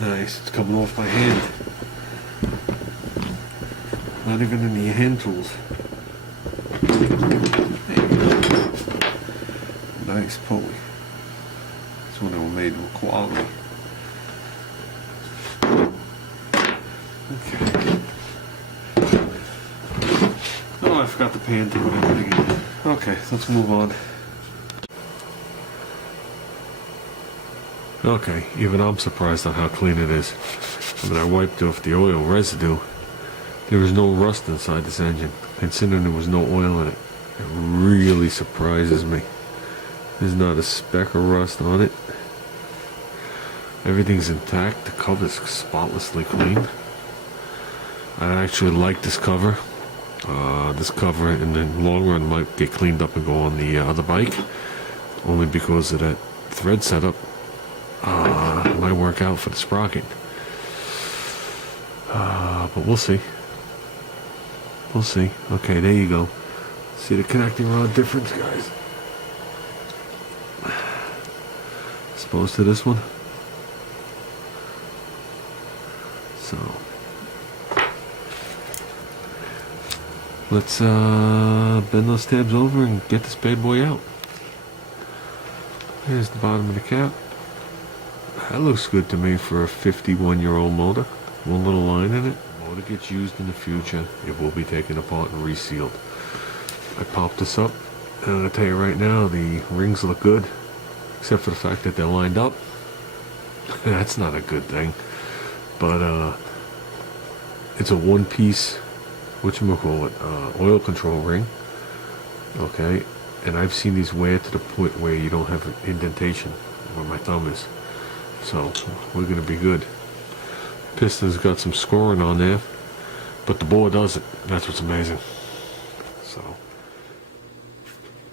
Nice, it's coming off my hand. Not even any hand tools. There you go. Nice pulley. This one they were made with quality. Okay. Oh, I forgot the pan tool and everything again. Okay, let's move on. Okay, even I'm surprised on how clean it is. I mean, I wiped off the oil residue. There was no rust inside this engine, considering there was no oil in it. It really surprises me. There's not a speck of rust on it. Everything's intact. The cover's spotlessly clean. I actually like this cover. This cover in the long run might get cleaned up and go on the other bike, only because of that thread setup. It might work out for the sprocket. But we'll see. We'll see. Okay, there you go. See the connecting rod difference, guys? As opposed to this one. So let's bend those tabs over and get this bad boy out. Here's the bottom of the cap. That looks good to me for a 51-year-old motor. One little line in it. The motor gets used in the future. It will be taken apart and resealed. I popped this up, and I'm going to tell you right now, the rings look good, except for the fact that they're lined up. That's not a good thing. But it's a one-piece, whatchamacallit, oil control ring. Okay, and I've seen these wear to the point where you don't have an indentation where my thumb is. So we're gonna be good. Piston's got some scoring on there, but the bore doesn't. That's what's amazing. So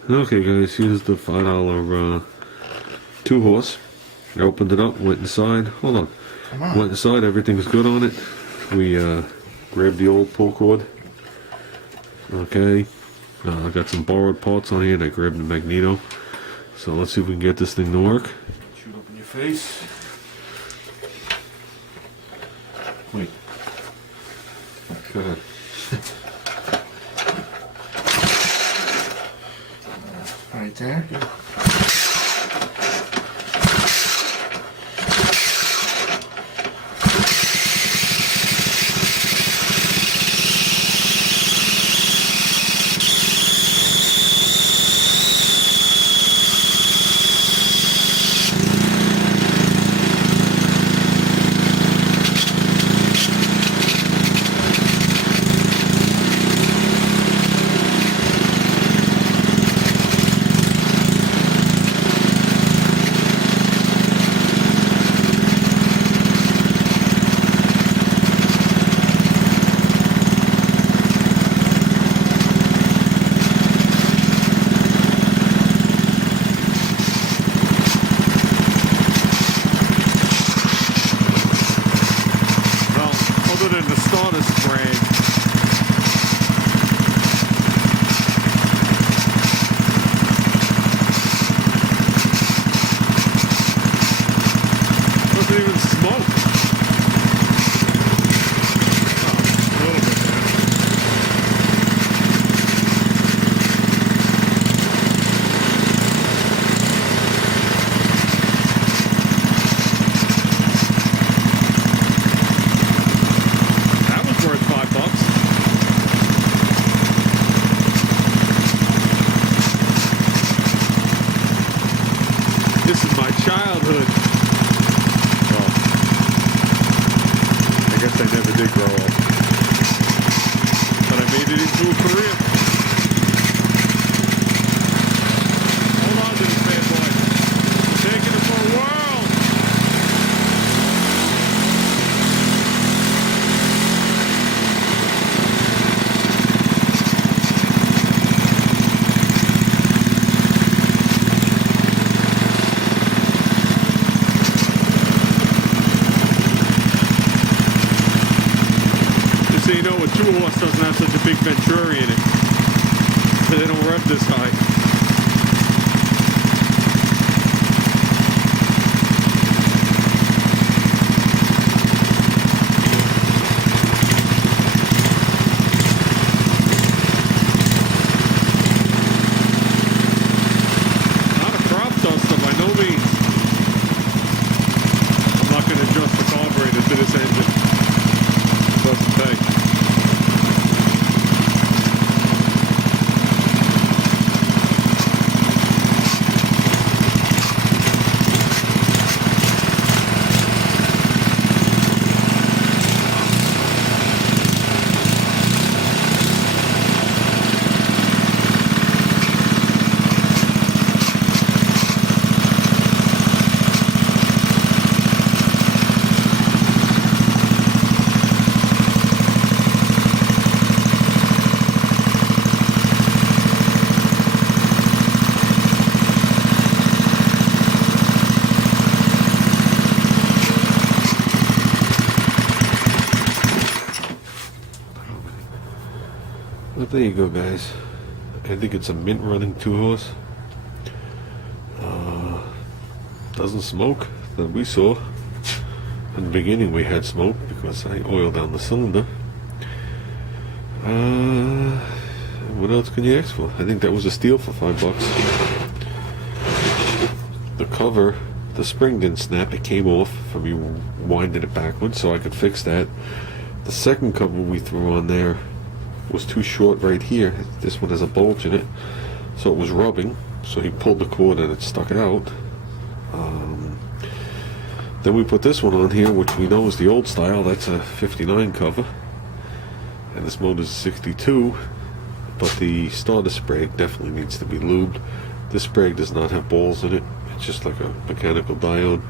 okay, guys, here's the $5 2-horse. I opened it up, went inside. Hold on. Went inside, everything's good on it. We grabbed the old pull cord. Okay. I got some borrowed parts on here and I grabbed the magneto. So let's see if we can get this thing to work. Shoot up in your face. Wait. Go ahead. Right there? Yeah. So you know a 2-horse doesn't have such a big Venturi in it, so they don't rev this high. But there you go, guys. I think it's a mint running 2-horse. Doesn't smoke that we saw. In the beginning we had smoke because I oiled down the cylinder. What else can you ask for? I think that was a steal for $5. The cover, the spring didn't snap. It came off from me winding it backwards, so I could fix that. The second cover we threw on there was too short right here. This one has a bulge in it, so it was rubbing. So he pulled the cord and it stuck out. Then we put this one on here, which we know is the old style. That's a 59 cover, and this motor's a 62. But the starter sprayed definitely needs to be lubed. This sprayed does not have balls in it. It's just like a mechanical diode,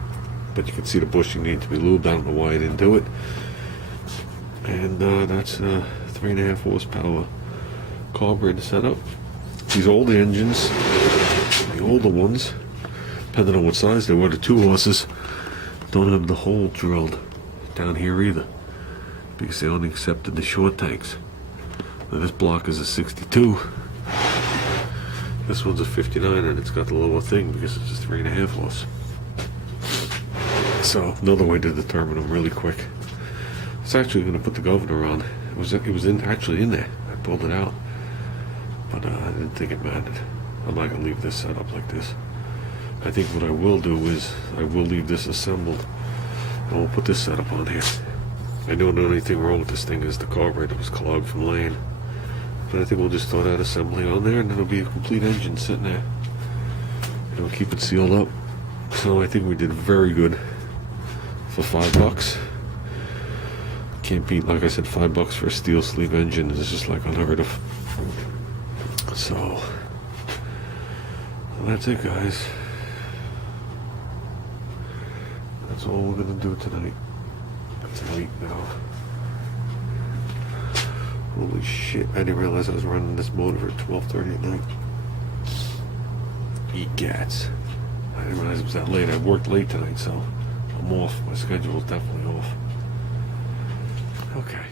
but you can see the bushing needs to be lubed. I don't know why I didn't do it. And that's 3.5 horsepower carburetor setup. These old engines, the older ones, depending on what size they were, the 2 horses don't have the hole drilled down here either, because they only accepted the short tanks. Now this block is a 62. This one's a 59, and it's got the lower thing because it's a 3.5 horse. So another way to determine them really quick. I was actually going to put the governor on. It was actually in there. I pulled it out, but I didn't think it mattered. I'm not going to leave this set up like this. I think what I will do is I will leave this assembled, and we'll put this setup on here. I don't know anything wrong with this thing is the carburetor was clogged from laying, but I think we'll just throw that assembly on there, and it'll be a complete engine sitting there. It'll keep it sealed up. So I think we did very good for $5. Can't beat, like I said, $5 for a steel sleeve engine is just like unheard of. So that's it, guys. That's all we're gonna do tonight. It's late now. Holy shit, I didn't realize I was running this motor at 12:30 at night. Egats. I didn't realize it was that late. I worked late tonight, so I'm off. My schedule's definitely off. Okay.